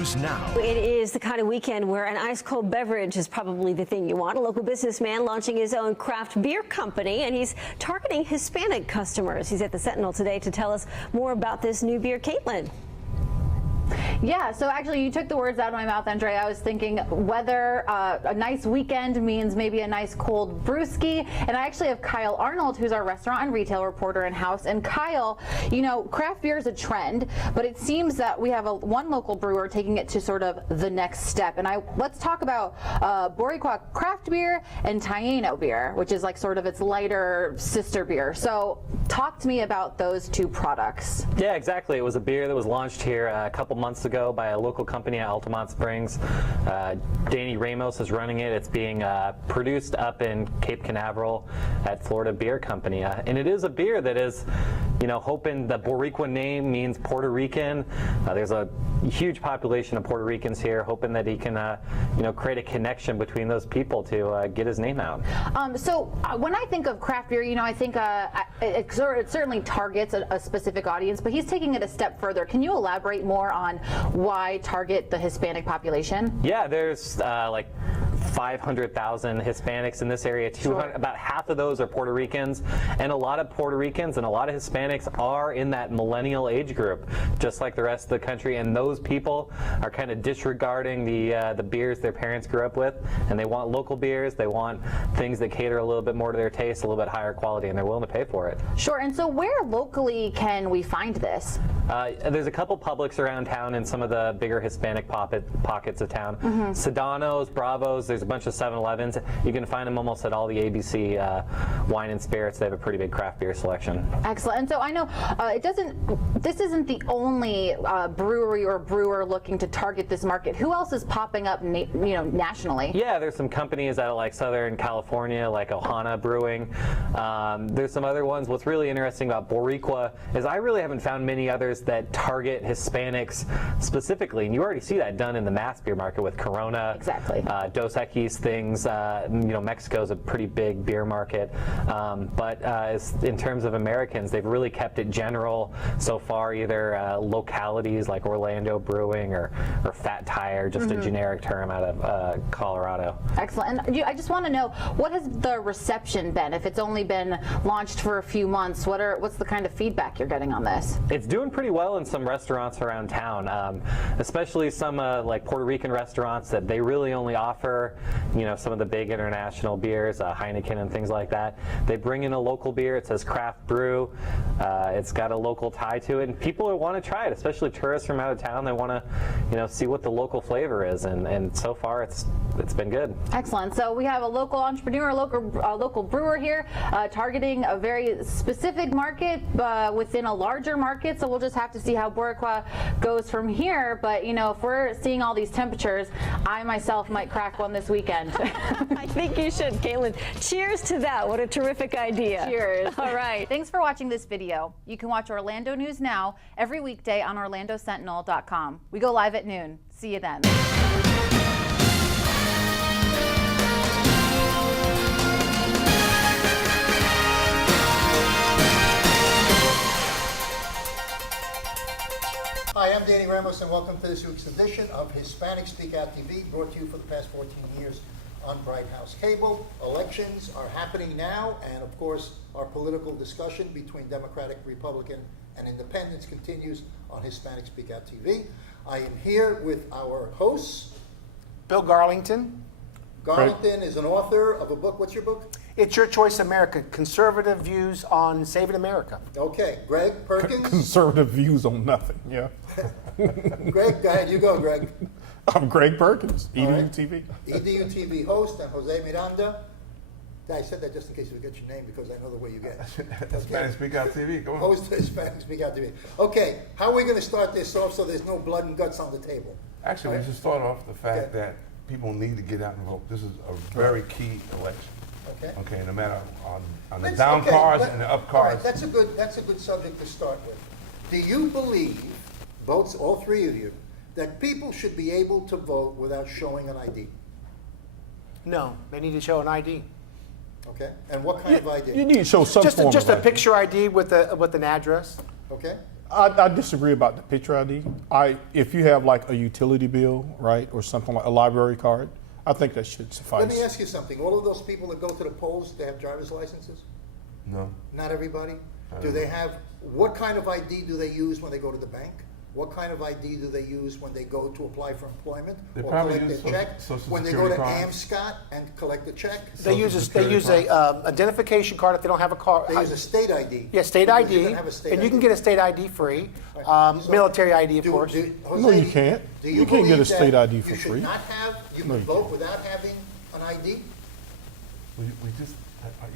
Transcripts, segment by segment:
Now. It is the kind of weekend where an ice-cold beverage is probably the thing you want. A local businessman launching his own craft beer company, and he's targeting Hispanic customers. He's at the Sentinel today to tell us more about this new beer. Caitlin. Yeah, so actually you took the words out of my mouth, Andre. I was thinking whether a nice weekend means maybe a nice cold brewski. And I actually have Kyle Arnold, who's our restaurant and retail reporter in-house. And Kyle, you know, craft beer is a trend, but it seems that we have one local brewer taking it to sort of the next step. And let's talk about Boricua craft beer and Taino beer, which is like sort of its lighter sister beer. So talk to me about those two products. Yeah, exactly. It was a beer that was launched here a couple months ago by a local company at Altamont Springs. Danny Ramos is running it. It's being produced up in Cape Canaveral at Florida Beer Company. And it is a beer that is, you know, hoping the Boricua name means Puerto Rican. There's a huge population of Puerto Ricans here, hoping that he can, you know, create a connection between those people to get his name out. So when I think of craft beer, you know, I think it certainly targets a specific audience, but he's taking it a step further. Can you elaborate more on why target the Hispanic population? Yeah, there's like 500,000 Hispanics in this area. About half of those are Puerto Ricans, and a lot of Puerto Ricans and a lot of Hispanics are in that millennial age group, just like the rest of the country. And those people are kind of disregarding the beers their parents grew up with, and they want local beers. They want things that cater a little bit more to their taste, a little bit higher quality, and they're willing to pay for it. Sure. And so, where locally can we find this? There's a couple Publix around town in some of the bigger Hispanic pockets of town. Sedano's, Bravo's, there's a bunch of 7-Elevens. You can find them almost at all the ABC wine and spirits. They have a pretty big craft beer selection. Excellent. And so I know this isn't the only brewery or brewer looking to target this market. Who else is popping up, nationally? Yeah, there's some companies out of like Southern California, like Ohana Brewing. There's some other ones. What's really interesting about Boricua is I really haven't found many others that target Hispanics specifically, and you already see that done in the mass beer market with Corona, exactly. Dos Equis things. Mexico's a pretty big beer market, but in terms of Americans, they've really kept it general so far. Either localities like Orlando Brewing or Fat Tire, just a generic term out of Colorado. Excellent. And I just want to know, what has the reception been? If it's only been launched for a few months, what's the kind of feedback you're getting on this? It's doing pretty well in some restaurants around town, especially some like Puerto Rican restaurants that they really only offer, some of the big international beers, Heineken and things like that. They bring in a local beer. It says craft brew. It's got a local tie to it, and people want to try it, especially tourists from out of town. They want to, see what the local flavor is, and so far it's been good. Excellent. So we have a local entrepreneur, local brewer here, targeting a very specific market within a larger market. So we'll just have to see how Boricua goes from here. But if we're seeing all these temperatures, I myself might crack one this weekend. I think you should, Caitlin. Cheers to that. What a terrific idea. Cheers. All right. Thanks for watching this video. You can watch Orlando News Now every weekday on OrlandoSentinel.com. We go live at noon. See you then. Hi, I'm Danny Ramos, and welcome to this week's edition of Hispanic Speak Out TV, brought to you for the past 14 years on Bright House Cable. Elections are happening now, and of course, our political discussion between Democratic, Republican, and Independents continues on Hispanic Speak Out TV. I am here with our hosts. Bill Garlington. Garlington is an author of a book. What's your book? It's Your Choice America, Conservative Views on Saving America. Okay. Greg Perkins? Conservative views on nothing, yeah. Greg, go ahead. You go, Greg. I'm Greg Perkins, EDU right. TV. EDU TV host, and Jose Miranda. I said that just in case you forget your name, because I know the way you get. Hispanic Speak Out TV, go on. Host of Hispanic Speak Out TV. Okay, how are we going to start this off so there's no blood and guts on the table? Actually, we should start off the fact that people need to get out and vote. This is a very key election. Okay, no matter on the down cards and the up cards. Right, that's a good subject to start with. Do you believe, all three of you, that people should be able to vote without showing an ID? No, they need to show an ID. Okay, and what kind of ID? You need to show some form just of a picture ID with an address. Okay. I disagree about the picture ID. If you have like a utility bill, right, or something like a library card, I think that should suffice. Let me ask you something. All of those people that go to the polls, they have driver's licenses? No. Not everybody? Do they have, what kind of ID do they use when they go to the bank? What kind of ID do they use when they go to apply for employment They or probably collect use their check? Social When they go Security to cards. AMSCOT and collect a check? They use Security a identification card if they don't have a car. They use a state ID. Yeah, state Because ID, you can have a state and you can ID. get a state ID free. So Military ID, of course. Jose, No, you can't. do You can't get a believe state that ID for you should free. not have, you No, can you vote without having an ID? We just.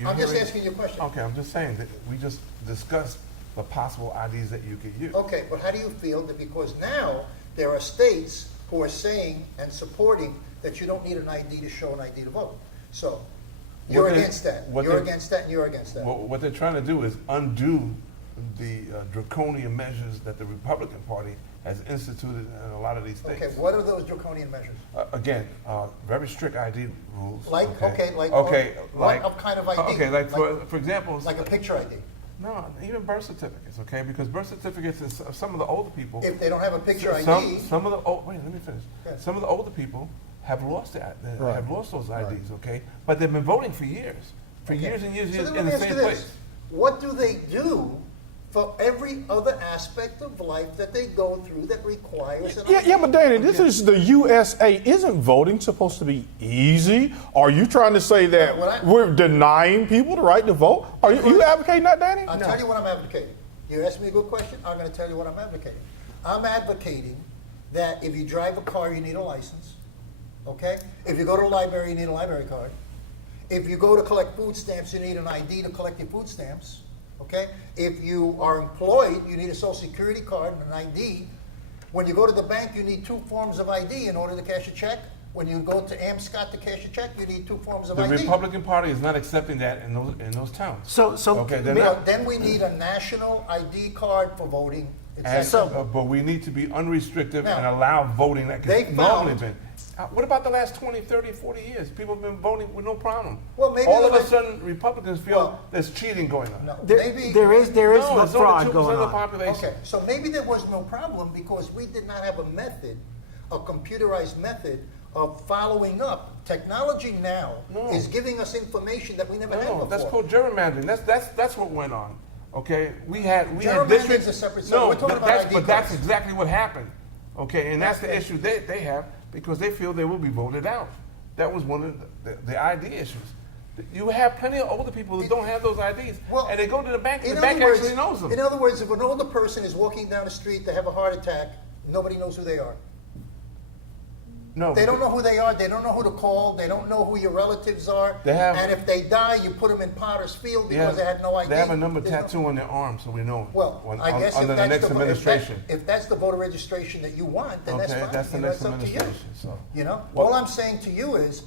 you're I'm just hearing- asking you a question. Okay, I'm just saying that we just discussed the possible IDs that you could use. Okay, but how do you feel that because now there are states who are saying and supporting that you don't need an ID to show an ID to vote? So you're What they- against that. what You're they- against that and you're against that. What they're trying to do is undo the draconian measures that the Republican Party has instituted in a lot of these states. Okay, what are those draconian measures? Again, very strict ID rules. Like, okay, like okay, what kind of ID? Okay, like for example, Like a picture ID. no, even birth certificates. Okay, because birth certificates is some of the older people. If they don't have a picture ID, Some of the wait, let me finish. Yes. Some of the older people have lost that. Right. Have lost those IDs. Okay, but they've been voting for years, years and years, so then in let me the ask same you place. this. What do they do for every other aspect of life that they go through that requires an ID? Yeah, but Danny, this is the USA. Isn't voting supposed to be easy? Are you trying to say that What I- we're denying people the right to vote? Are you advocating that, Danny? I'll tell you what I'm advocating. You asked me a good question, I'm going to tell you what I'm advocating. I'm advocating that if you drive a car, you need a license, okay? If you go to the library, you need a library card. If you go to collect food stamps, you need an ID to collect your food stamps, okay? If you are employed, you need a social security card and an ID. When you go to the bank, you need 2 forms of ID in order to cash a check. When you go to AMSCOT to cash a check, you need 2 forms of The ID. Republican Party is not accepting that in those towns. So Okay, they're Well, not. then we need a national ID card for voting. It's And, that simple. but we need to be unrestricted Now, and allow voting like they it's normally found- been. What about the last 20, 30, 40 years? People have been voting with no problem. Well, maybe all of they're a like- sudden, Republicans feel Well, there's cheating going on. No, there maybe, is No, it's only fraud 2% going of the on. population. okay, so maybe there was no problem because we did not have a method, a computerized method of following up. Technology now No. is giving us information that we never had No, before. that's called gerrymandering. That's what went on. Okay, we had Gerrymandering's districts. a separate subject. No, We're talking but about that's ID but that's cards. exactly what happened. Okay, and that's the Okay. issue they have because they feel they will be voted out. That was one of the ID issues. You have plenty of older people that don't have those IDs, Well, and they go to the bank, and in the bank other words- actually knows them. In other words, if an older person is walking down the street, they have a heart attack, nobody knows who they are. No, They don't know who they are. They don't know who to call. They don't know who your relatives are. They have- and if they die, you put them in Potter's Field They because they had no ID. They have a number There's no- tattoo on their arm, so we know. Well, I guess under if the that's next administration. If that's the voter registration that you want, then that's Okay, fine. that's the You know, next it's up to you. administration. So You know, Well- all I'm saying to you is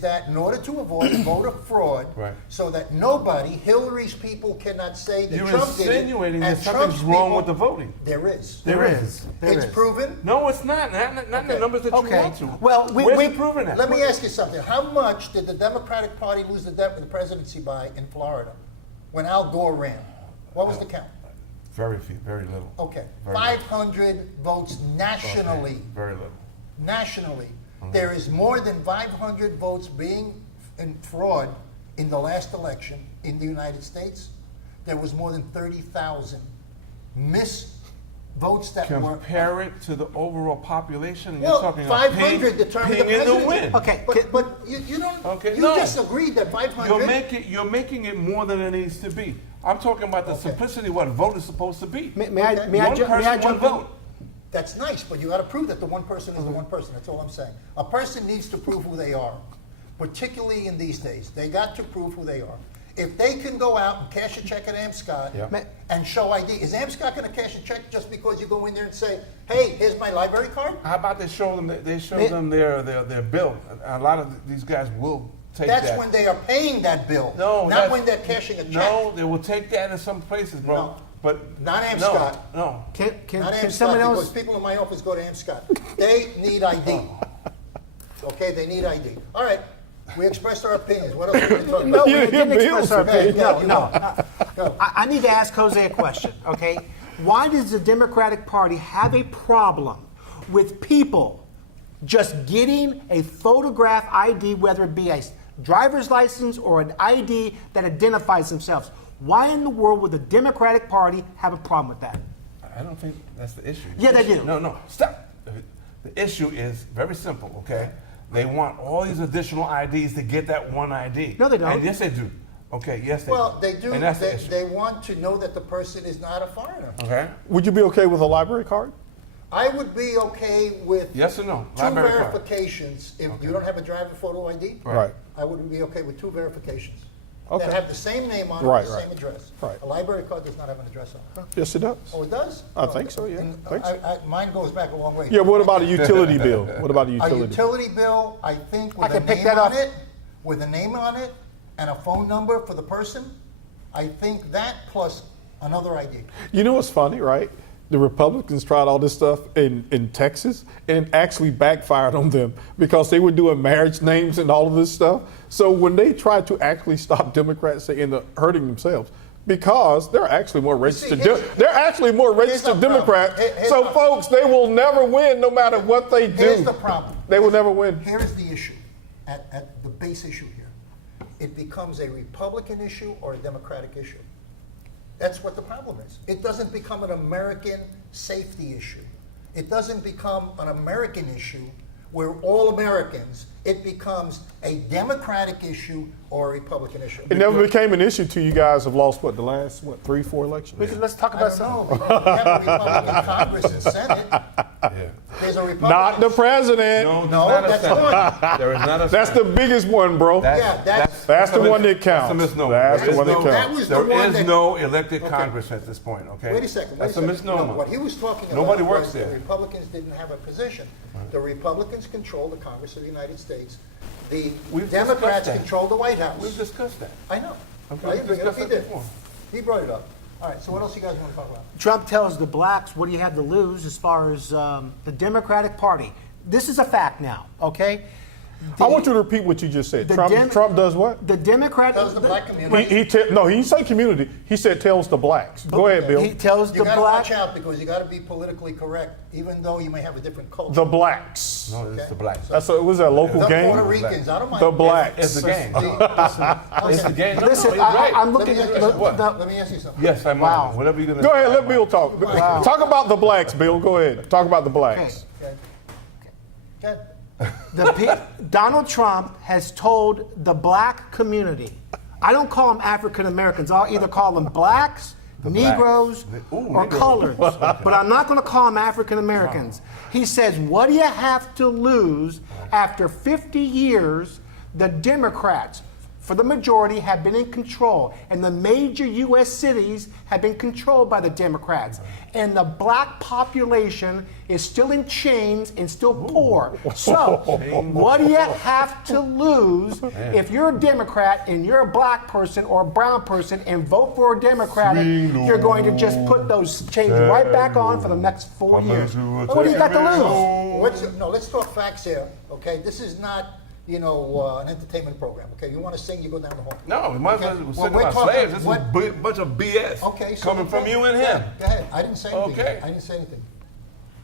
that in order to avoid voter fraud, Right. so that nobody, Hillary's people cannot say that You're Trump did it, insinuating and that something's Trump's wrong people- with the voting. There is. There is. It's proven. No, it's not. Not in the Okay. numbers that you Okay. want to. Well, Where's we- it proven at? Let me ask you something. How much did the Democratic Party lose the presidency by in Florida when Al Gore ran? What was the count? Very few, very little. Okay, Very 500 votes nationally. Okay, very little. Nationally, there is more than 500 votes being in fraud in the last election in the United States. There was more than 30,000 votes that were. Compare it to the overall population. And Well, you're talking 500 determined the ping in the presidency. win. Okay, But you don't. Okay, You no. just agreed that 500. You're making it more than it needs to be. I'm talking about the Okay. simplicity of what a vote is supposed to be. May I Okay. One jump person, one in? vote. That's nice, but you got to prove that the one person is the one person. That's all I'm saying. A person needs to prove who they are, particularly in these days. They got to prove who they are. If they can go out and cash a check at AMSCOT Yeah. and show ID, is AMSCOT going to cash a check just because you go in there and say, "Hey, here's my library card"? How about they show them their bill? A lot of these guys will take That's that. when they are paying that bill, No, not that's- when they're cashing a check. No, they will take that in some places, bro. No. But Not AMSCOT. No. Can Not AMSCOT, someone because else? people in my office go to AMSCOT. They need ID. Okay, they need ID. All right, we expressed our opinions. What else are we going to talk No, about? we Yeah, didn't Bill's express our opinion. okay. No. Go. I need to ask Jose a question, okay? Why does the Democratic Party have a problem with people just getting a photograph ID, whether it be a driver's license or an ID that identifies themselves? Why in the world would the Democratic Party have a problem with that? I don't think that's the issue. Yeah, they do. No, stop. The issue is very simple, okay? They want all these additional IDs to get that one ID. No, they don't. And yes, they do. Okay, yes, they do. Well, they do. And that's the issue. They want to know that the person is not a foreigner. Okay? Would you be okay with a library card? I would be okay with Yes or no? two Library card. verifications. If you don't have a driver photo ID, Right. I would be okay with two verifications Okay. that have the same name on it, Right, the right. same address. Right. A library card does not have an address on it. Yes, it does. Oh, it does? I think so, yeah. And Think so. mine goes back a long way. Yeah, what about a utility bill? What about a A utility? utility bill, I think with I a can pick name that on up. it, with a name on it, and a phone number for the person, I think that plus another ID. You know what's funny, right? The Republicans tried all this stuff in Texas, and it actually backfired on them because they were doing marriage names and all of this stuff. So when they tried to actually stop Democrats, they ended up hurting themselves because they're actually more registered. They're actually more registered the problem. Democrats. Here's So the- folks, they will never win no matter what they do. Here's the problem. They will never win. Here's the issue, at the base issue here. It becomes a Republican issue or a Democratic issue. That's what the problem is. It doesn't become an American safety issue. It doesn't become an American issue where all Americans. It becomes a Democratic issue or a Republican issue. It never became an issue till you guys have lost, what, the last, 3-4 elections? Let's talk I about don't know, something. because we have a Republican Congress and Senate. Yeah. There's a Republican. Not the president. No, No, there's not a that's Senate. one. There is not a That's the Senate. biggest one, bro. Yeah, That's the one that counts. That's a misnomer. That's There the one is that no- counts. That was the There one is that- no elected Okay. Congress at this point, okay? Wait a second. That's a No, misnomer. what he was talking about Nobody was works the there. Republicans didn't have a position. The Republicans control the Congress of the United States. The We've Democrats discussed that. control the White House. We've discussed that. I know. Okay, I we've agree. discussed He that did. before. He brought it up. All right, so what else you guys want to talk about? Trump tells the blacks, what do you have to lose as far as the Democratic Party? This is a fact now, okay? I want you to repeat what you just said. The Trump does what? The Democrat. Tells the black community. He didn't say community. He said tells the blacks. Go ahead, Bill. He tells You the got to black. watch out because you got to be politically correct, even though you may have a different culture. The blacks. No, it's the blacks. That's was that a local The game? Puerto Ricans, I don't mind. The blacks. It's the game. Okay. It's the game. No, Listen, no, you're right. I'm Let me looking ask at you something. What? Let me ask you something. Yes, I'm Wow. on. Whatever you're going to Go ahead, let Bill talk. Talk about the blacks, Bill. Go ahead. Talk about the blacks. Okay. Okay. Donald Trump has told the black community, I don't call them African Americans, I'll either call them blacks, Negroes, Ooh, or Negroes. coloreds, but I'm not going to call them African Americans. He says, what do you have to lose after 50 years? The Democrats, for the majority, have been in control, and the major U.S. cities have been controlled by the Democrats. And the black population is still in chains and still poor. So, what do you have to lose if you're a Democrat and you're a black person or a brown person and vote for a Democratic? You're going to just put those chains right back on for the next 4 years. What do you got to lose? Let's talk facts here, okay? This is not, an entertainment program, okay? You want to sing, you go down the hall. No, we might as Okay. well Well, sing we're about talking- slaves. This what- is a bunch of BS Okay, so coming from you and him. Go ahead. I didn't say anything. Okay. I didn't say anything.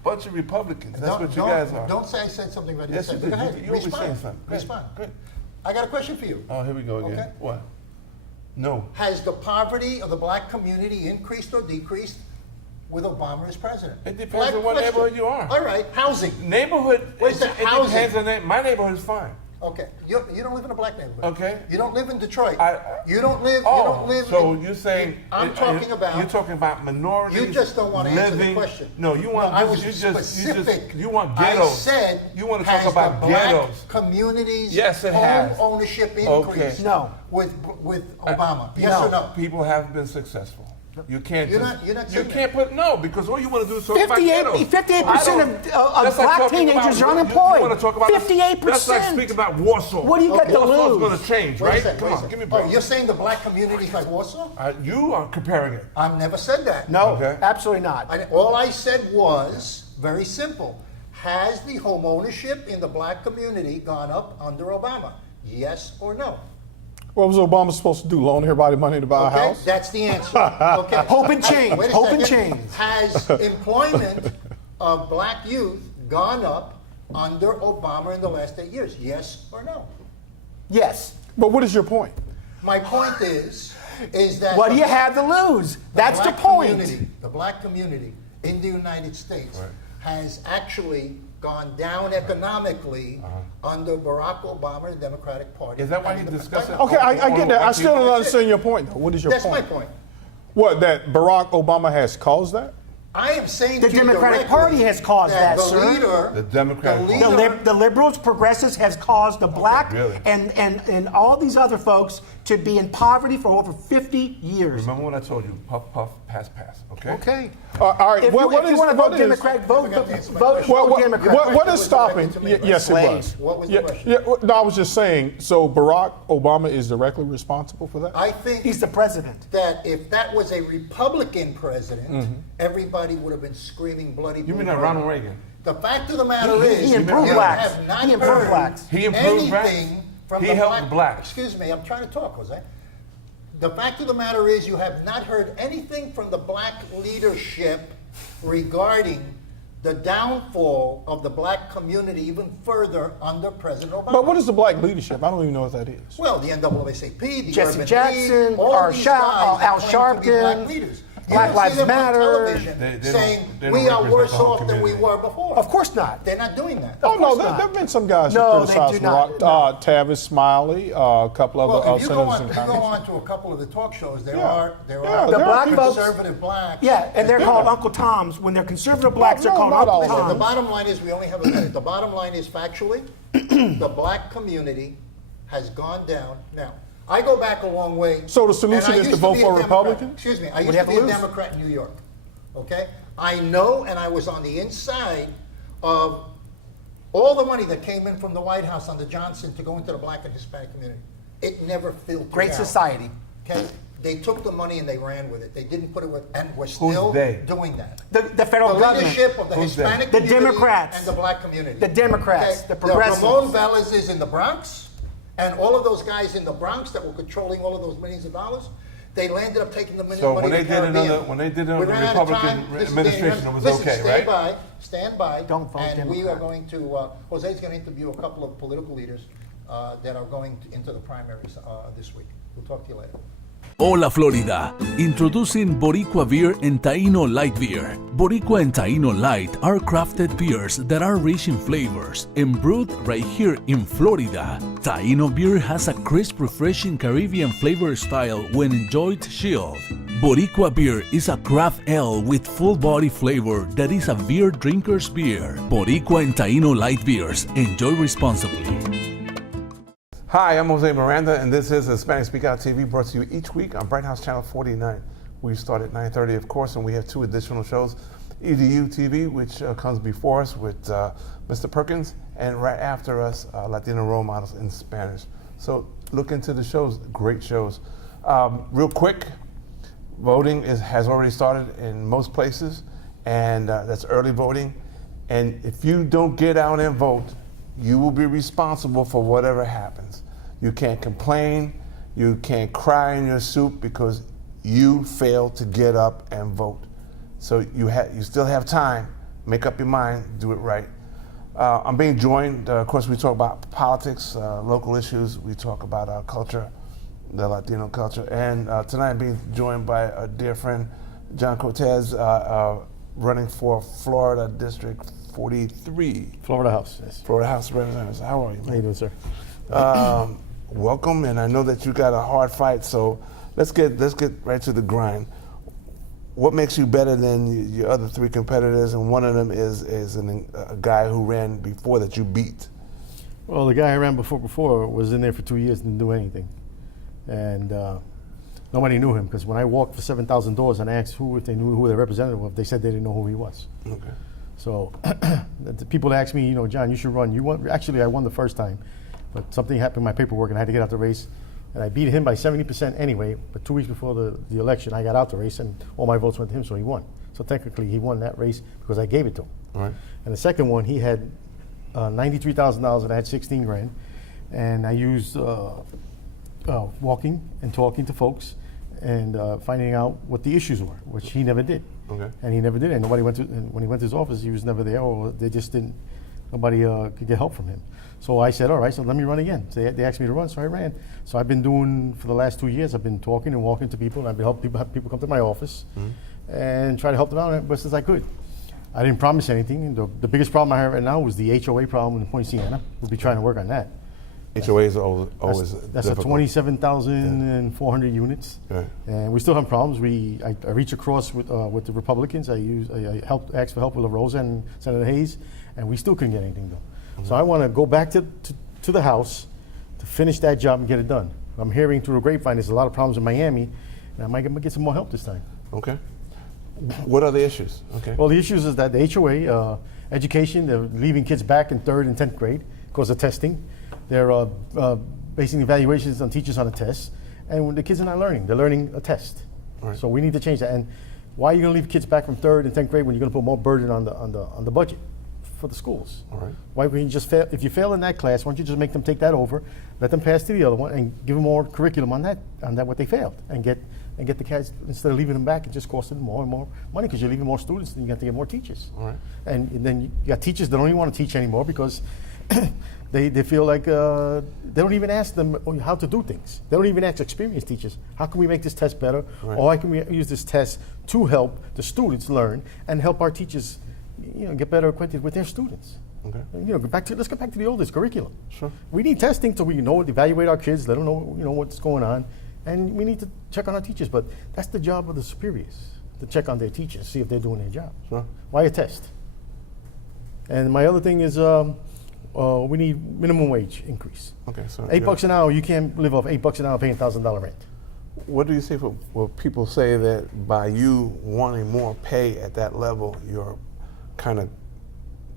Bunch of Republicans. That's Don't- what you don't- guys are. Don't say I said something I didn't Yes, say. you Go did. ahead. You always Respond. saying something. Go ahead. Respond. Go ahead. I got a question for you. Oh, here we go again. Okay. What? No. Has the poverty of the black community increased or decreased with Obama as president? It depends Black on what question. neighborhood you are. All right, housing. Neighborhood. Where's the it housing? depends on that. My neighborhood is fine. Okay, you don't live in a black neighborhood. Okay. You don't live in Detroit. You don't live. So you're saying I'm talking about. You're talking about minorities. You just don't want to answer the living- question. No, you want. I was specific. You want I ghettos. said. You want to has talk about the black ghettos. communities. Yes, it home has. ownership Okay. increased. No. With Obama. Yes or no? People have been successful. You can't. You're just, not- you're not You saying can't put no because all you want to do is talk about 58% ghettos. 58% I don't- of that's like black talking teenagers about- are unemployed. You want to talk about 58%. That's like speaking about Warsaw. What do you got to Warsaw's lose? going to change, Wait a right? second, Come wait a on, second. give me a break. Oh, you're saying the black community is like Warsaw? You are comparing it. I've never said that. No, Okay. absolutely not. All I said was very simple. Has the home ownership in the black community gone up under Obama? Yes or no? What was Obama supposed to do? Loan everybody money to buy a Okay, house? that's the answer. Okay. Hope and change. Wait a Hope and second. change. Has employment of black youth gone up under Obama in the last 8 years? Yes or no? Yes. But what is your point? My point is that What do you have to lose? That's the black point. community, the black community in the United States has actually gone down economically under Barack Obama and the Democratic Party. Is that why And you the- discuss it? Okay, I get that. I still don't That's understand it. your point, though. What is your That's point? my point. What, that Barack Obama has caused that? I am saying The to you Democratic directly Party has caused that, the sir. Leader, The Democratic the Party. leader, The liberals, progressives has caused the black really? and all these other folks to be in poverty for over 50 years. Remember what I told you? Puff, puff, pass, pass. Okay. Okay. All right. If you want to vote Democrat, vote Democrat. What is stopping? Relevant to me, right? Yes, it was. Slaves. What was the Yeah, question? yeah, no, I was just saying. So Barack Obama is directly responsible for that. I think He's the president. that if that was a Republican president, everybody would have been screaming bloody. You mean blue that Ronald murder. Reagan? The fact of the matter He is, improved you blacks. have not He improved heard blacks. He improved blacks? anything from He the helped black. the blacks. Excuse me, I'm trying to talk, Jose. The fact of the matter is, you have not heard anything from the black leadership regarding the downfall of the black community even further under President Obama. But what is the black leadership? I don't even know what that is. Well, the NAACP, the Jesse Urban Jackson, League, all Al these Sharp- guys that Al claim to be black Sharpton, leaders. You Black don't Lives see them on Matter. television They don't- saying they don't we are represent worse the whole off than we community. were before. Of course not. They're not doing that. Oh no, course there not. have been some guys No, who they criticize do not. Barack. Tavis Smiley, a couple of Well, if you go senators on, and if you go congressmen. on to a couple of the talk shows, there Yeah. are Yeah, other there are people- conservative blacks. Yeah, and they're that- called Uncle Toms. When they're conservative blacks, they're no, called not all Uncle of them. Listen, the Toms. bottom line is, we only have a minute. The bottom line is factually, the black community has gone down. Now, I go back a long way. So the solution and I is to used vote be a for a Democrat. Republican? Excuse me, I What do used you have to to be a lose? Democrat in New York. Okay? I know, and I was on the inside of all the money that came in from the White House under Johnson to go into the black and Hispanic community. It never filtered Great out. society. Okay? They took the money and they ran with it. They didn't put it with, and we're still they? doing that. The federal The government. leadership of the Who's they? Hispanic The community Democrats. and the black community. The Democrats, the progressives. Ramon Velez is in the Bronx, and all of those guys in the Bronx that were controlling all of those millions of dollars, they landed up taking the money So money when to they did Caribbean. another- when they did it We under ran out of Republican time. This is administration, Danny. it was Listen, okay, right? Stand by. Don't vote And we are Democrat. going to, Jose's going to interview a couple of political leaders that are going into the primaries this week. We'll talk to you later. Hola Florida, introducing Boricua Beer and Taino Light Beer. Boricua and Taino Light are crafted beers that are rich in flavors and brewed right here in Florida. Taino beer has a crisp, refreshing Caribbean flavor style when enjoyed chilled. Boricua beer is a craft ale with full body flavor that is a beer drinker's beer. Boricua and Taino Light Beers. Enjoy responsibly. Hi, I'm Jose Miranda, and this is Hispanic Speak Out TV, brought to you each week on Bright House Channel 49. We start at 9:30, of course, and we have two additional shows. EDU TV, which comes before us with Mr. Perkins, and right after us, Latino Role Models in Spanish. So look into the shows, great shows. Real quick, voting has already started in most places, and that's early voting. And if you don't get out and vote, you will be responsible for whatever happens. You can't complain, you can't cry in your soup because you failed to get up and vote. So you still have time, make up your mind, do it right. I'm being joined, of course we talk about politics, local issues, we talk about our culture, the Latino culture, and tonight I'm being joined by a dear friend, John Cortez, running for Florida District 43. Florida House, yes. Florida House of Representatives. How are you? How you doing, sir? Welcome, and I know that you got a hard fight, so let's get right to the grind. What makes you better than your other three competitors? And one of them is a guy who ran before that you beat. Well, the guy I ran before was in there for 2 years and didn't do anything. And nobody knew him, because when I walked for 7,000 doors and asked if they knew who their representative was, they said they didn't know who he was. Okay. So the people asked me, John, you should run. Actually, I won the first time, but something happened in my paperwork and I had to get out the race. And I beat him by 70% anyway, but 2 weeks before the election, I got out the race and all my votes went to him, so he won. So technically, he won that race because I gave it to him. All right. And the second one, he had $93,000 and I had 16 grand. And I used walking and talking to folks and finding out what the issues were, which he never did. Okay. And he never did. And nobody went to, and when he went to his office, he was never there, or they just didn't, nobody could get help from him. So I said, all right, so let me run again. So they asked me to run, so I ran. So I've been doing, for the last 2 years, I've been talking and walking to people, and I've been helping people come to my office and try to help them out as best as I could. I didn't promise anything. The biggest problem I have right now was the HOA problem in Point Siena. We'll be trying to work on that. HOAs are always That's a difficult. 27,400 units, Right. and we still have problems. I reach across with the Republicans. I asked for help with La Rosa and Senator Hayes, and we still couldn't get anything done. So I want to go back to the House to finish that job and get it done. I'm hearing through the grapevine there's a lot of problems in Miami, and I might get some more help this time. Okay. What are the issues? Okay. Well, the issues is that the HOA, education, they're leaving kids back in 3rd and 10th grade because of testing. They're basing evaluations on teachers on a test, and when the kids are not learning, they're learning a test. Right. So we need to change that. And why are you going to leave kids back from 3rd and 10th grade when you're going to put more burden on the budget for the schools? All right. Why wouldn't you just fail? If you fail in that class, why don't you just make them take that over, let them pass to the other one, and give them more curriculum on that what they failed, and get the kids, instead of leaving them back, it just costs them more and more money because you're leaving more students and you have to get more teachers. All right. And then you got teachers that don't even want to teach anymore because they feel like they don't even ask them how to do things. They don't even ask experienced teachers, how can we make this test better? Right. Or how can we use this test to help the students learn and help our teachers get better acquainted with their students? Okay. Let's get back to the oldest curriculum. Sure. We need testing so we know, evaluate our kids, let them know what's going on, and we need to check on our teachers. But that's the job of the superiors, to check on their teachers, see if they're doing their job. Sure. Why a test? And my other thing is we need minimum wage increase. Okay. So $8 an hour, you can't live off $8 an hour paying $1,000 rent. What do you say for people say that by you wanting more pay at that level, you're kind of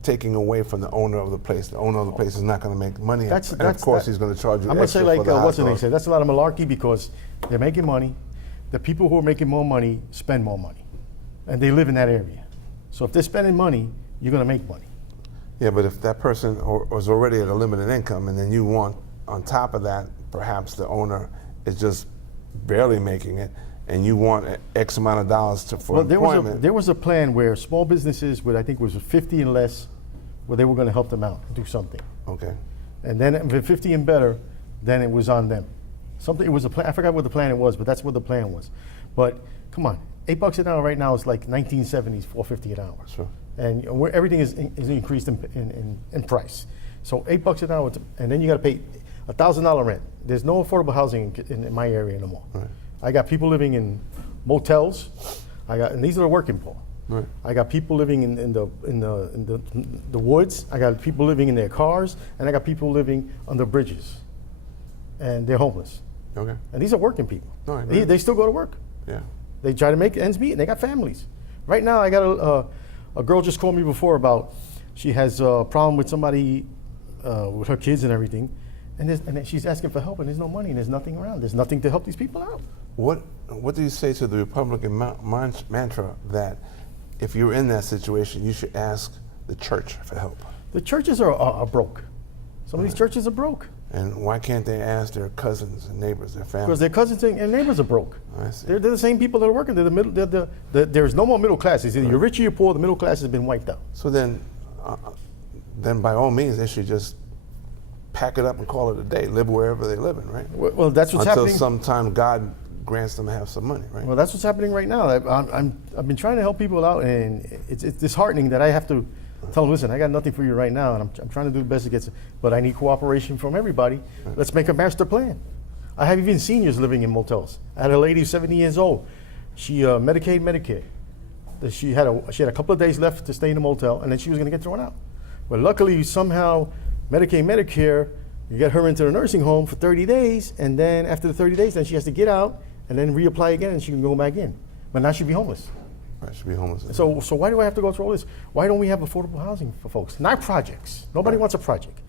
taking away from the owner of the place? The owner of the place is not going to make money, and of course he's going to charge you I'm going to extra say like for the what's the hot name dog. said? That's a lot of malarkey because they're making money. The people who are making more money spend more money, and they live in that area. So if they're spending money, you're going to make money. Yeah, but if that person was already at a limited income, and then you want on top of that, perhaps the owner is just barely making it, and you want X amount of dollars for employment. There was a plan where small businesses with, I think it was 50 and less, where they were going to help them out, do something. Okay. And then if it's 50 and better, then it was on them. It was a plan. I forgot what the plan it was, but that's what the plan was. But come on, $8 an hour right now is like 1970s, $4.50 an hour. Sure. And everything is increased in price. So $8 an hour, and then you got to pay $1,000 rent. There's no affordable housing in my area no more. Right. I got people living in motels. And these are the working poor. Right. I got people living in the woods. I got people living in their cars, and I got people living under bridges, and they're homeless. Okay. And these are working people. No, I agree. They still go to work. Yeah. They try to make ends meet, and they got families. Right now, I got a girl just called me before about she has a problem with somebody with her kids and everything, and then she's asking for help, and there's no money, and there's nothing around. There's nothing to help these people out. What do you say to the Republican mantra that if you're in that situation, you should ask the church for help? The churches are broke. Some of these churches are broke. And why can't they ask their cousins and neighbors, their family? Because their cousins and neighbors are broke. I see. They're the same people that are working. They're the middle. There's no more middle class. It's either you're rich or you're poor. The middle class has been wiped out. So then by all means, they should just pack it up and call it a day. Live wherever they're living, right? Well, that's what's Until happening. sometime God grants them to have some money, right? Well, that's what's happening right now. I've been trying to help people out, and it's disheartening that I have to tell them, listen, I got nothing for you right now, and I'm trying to do the best it gets, but I need cooperation from everybody. Right. Let's make a master plan. I have even seniors living in motels. I had a lady who's 70 years old. She Medicaid, Medicare. She had a couple of days left to stay in the motel, and then she was going to get thrown out. But luckily, somehow, Medicaid, Medicare, you get her into the nursing home for 30 days, and then after the 30 days, then she has to get out and then reapply again, and she can go back in. But now she'll be homeless. Right, should be homeless. So why do I have to go through all this? Why don't we have affordable housing for folks? Not projects. Nobody wants a project.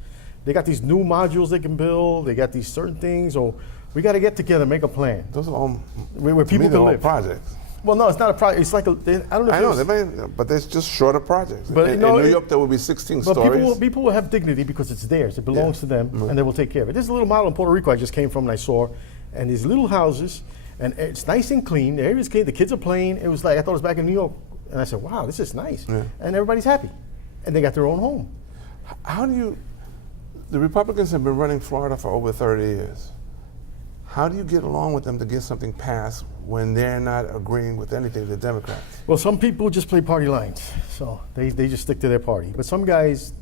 They got these new modules they can build. They got these certain things. Or we got to get together, make a plan. Those are all where people to me, can they're all live. projects. Well, no, it's not a project. It's like I don't know. I know, but there's just shorter projects. But in no, New York, there will be 16 but stories. people will have dignity because it's theirs. It belongs to them, and they will take care of it. There's a little model in Puerto Rico I just came from and I saw, and these little houses, and it's nice and clean. The area's clean. The kids are playing. It was like I thought it was back in New York, and I said, "Wow, this is nice," and everybody's happy, and they got their own home. How do you? The Republicans have been running Florida for over 30 years. How do you get along with them to get something passed when they're not agreeing with anything the Democrats? Well, some people just play party lines, so they just stick to their party. But some guys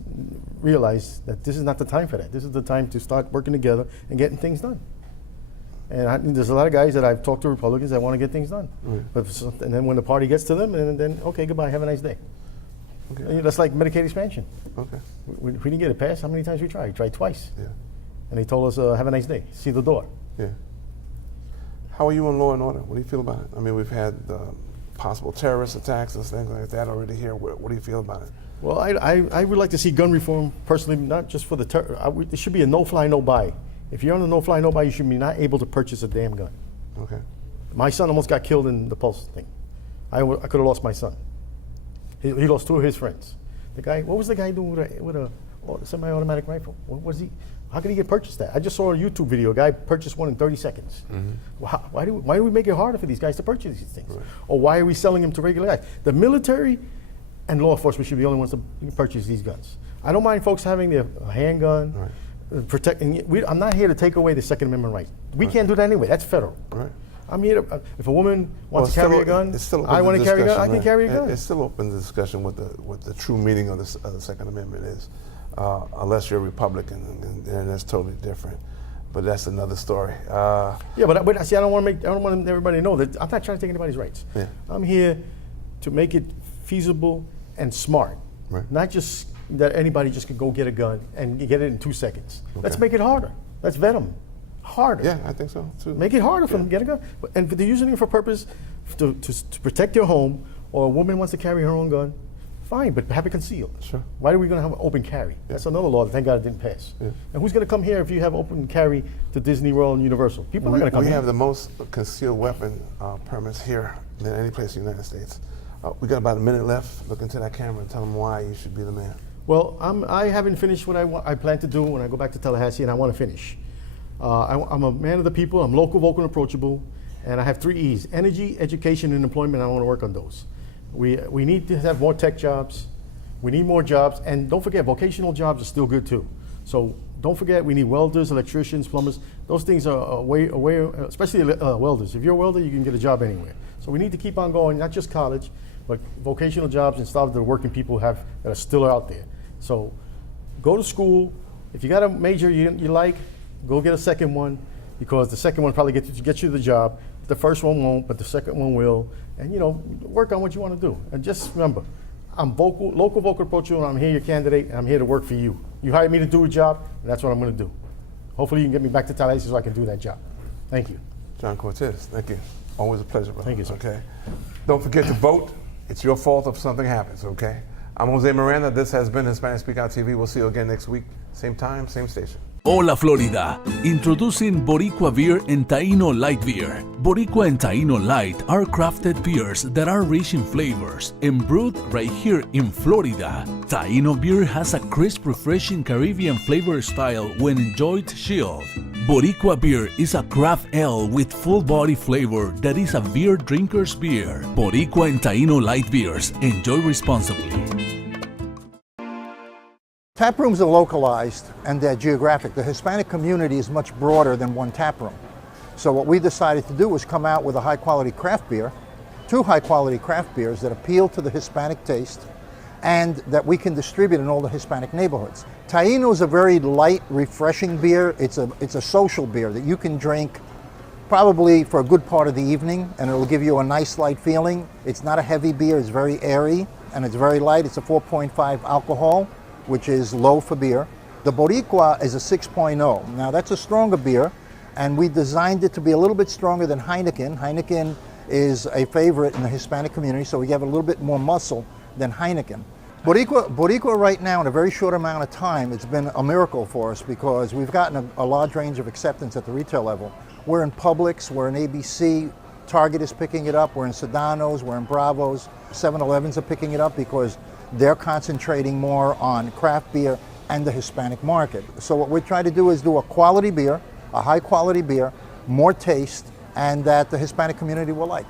realize that this is not the time for that. This is the time to start working together and getting things done. And there's a lot of guys that I've talked to, Republicans, that want to get things done. And then when the party gets to them, and then okay, goodbye, have a nice day. Okay. That's like Medicaid expansion. Okay. We didn't get it passed. How many times we tried? We tried twice. Yeah. And they told us, have a nice day. See the door. Yeah. How are you on law and order? What do you feel about it? I mean, we've had possible terrorist attacks and things like that already here. What do you feel about it? Well, I would like to see gun reform personally, not just for the terror. It should be a no-fly, no-buy. If you're on a no-fly, no-buy, you should be not able to purchase a damn gun. Okay. My son almost got killed in the Pulse thing. I could have lost my son. He lost two of his friends. The guy, what was the guy doing with a semi-automatic rifle? What was he? How could he get purchased that? I just saw a YouTube video. A guy purchased one in 30 seconds. Why do we make it harder for these guys to purchase these things? Right. Or why are we selling them to regular guys? The military and law enforcement should be the only ones to purchase these guns. I don't mind folks having their handgun, protecting. I'm not here to take away the Second Amendment right. We can't do that anyway. That's federal. Right. I'm here to, if a woman wants to carry a gun, I want to carry a gun, I can carry a gun. It's still open to discussion what the true meaning of the Second Amendment is. Unless you're a Republican, and that's totally different. But that's another story. Yeah, but see, I don't want everybody to know that I'm not trying to take anybody's rights. Yeah. I'm here to make it feasible and smart, not just that anybody just can go get a gun and get it in 2 seconds. Okay. Let's make it harder. Let's vet them harder. Yeah, I think so too. Make it harder for them to get a gun, and if they're using it for purpose to protect their home, or a woman wants to carry her own gun. Fine, but have it concealed. Sure. Why are we going to have open carry? That's another law that thank God it didn't pass. Yeah. And who's going to come here if you have open carry to Disney World and Universal? People are going to come here. We have the most concealed weapon permits here than any place in the United States. We got about a minute left. Look into that camera and tell them why you should be the man. Well, I haven't finished what I plan to do when I go back to Tallahassee, and I want to finish. I'm a man of the people. I'm local, vocal, and approachable, and I have 3 E's: energy, education, and employment. I want to work on those. We need to have more tech jobs. We need more jobs. And don't forget, vocational jobs are still good too. So don't forget, we need welders, electricians, plumbers. Those things are a way, especially welders. If you're a welder, you can get a job anywhere. So we need to keep on going, not just college, but vocational jobs and stuff that working people have that are still out there. So go to school. If you got a major you like, go get a second one, because the second one probably gets you the job. The first one won't, but the second one will. And work on what you want to do. And just remember, I'm local, vocal, approachable, and I'm here, your candidate, and I'm here to work for you. You hired me to do a job, and that's what I'm going to do. Hopefully you can get me back to Tallahassee so I can do that job. Thank you. John Cortez, thank you. Always a pleasure, brother. Thank you, sir. Okay. Don't forget to vote. It's your fault if something happens, okay? I'm Jose Miranda. This has been Hispanic Speak Out TV. We'll see you again next week. Same time, same station. Hola Florida, introducing Boricua Beer and Taino Light Beer. Boricua and Taino Light are crafted beers that are rich in flavors and brewed right here in Florida. Taino beer has a crisp, refreshing Caribbean flavor style when enjoyed chilled. Boricua beer is a craft ale with full body flavor that is a beer drinker's beer. Boricua and Taino Light Beers. Enjoy responsibly. Tap rooms are localized and they're geographic. The Hispanic community is much broader than one tap room. So what we decided to do was come out with a high-quality craft beer, 2 high-quality craft beers that appeal to the Hispanic taste and that we can distribute in all the Hispanic neighborhoods. Taino is a very light, refreshing beer. It's a social beer that you can drink probably for a good part of the evening, and it'll give you a nice light feeling. It's not a heavy beer, it's very airy, and it's very light. It's a 4.5 alcohol, which is low for beer. The Boricua is a 6.0. Now that's a stronger beer, and we designed it to be a little bit stronger than Heineken. Heineken is a favorite in the Hispanic community, so we have a little bit more muscle than Heineken. Boricua right now, in a very short amount of time, it's been a miracle for us because we've gotten a large range of acceptance at the retail level. We're in Publix, we're in ABC, Target is picking it up. We're in Sedano's, we're in Bravo's. 7-Elevens are picking it up because they're concentrating more on craft beer and the Hispanic market. So what we're trying to do is do a quality beer, a high quality beer, more taste, and that the Hispanic community will like.